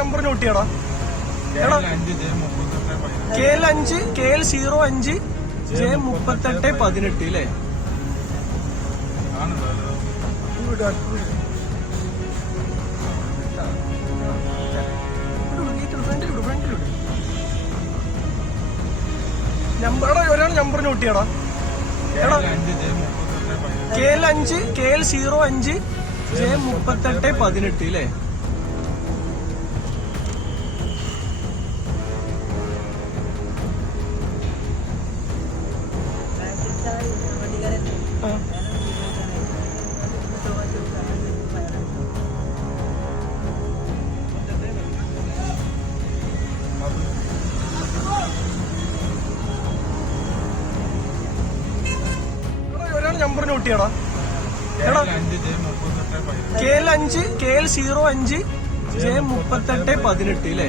Number note ചെയ്യടാ. KL5 KL05 J3818 അല്ലേ? ഒരാൾ നമ്പർ നോട്ട് ചെയ്യടാ. KL5 KL05 J3818 അല്ലേ? നമ്പർ നോട്ട് ചെയ്യടാ. KL5 KL05 J3818 അല്ലേ?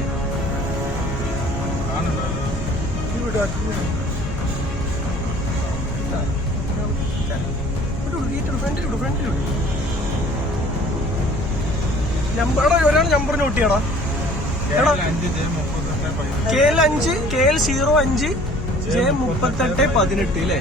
ഒരാൾ നമ്പർ നോട്ട് ചെയ്യടാ. KL5 KL05 J3818 അല്ലേ?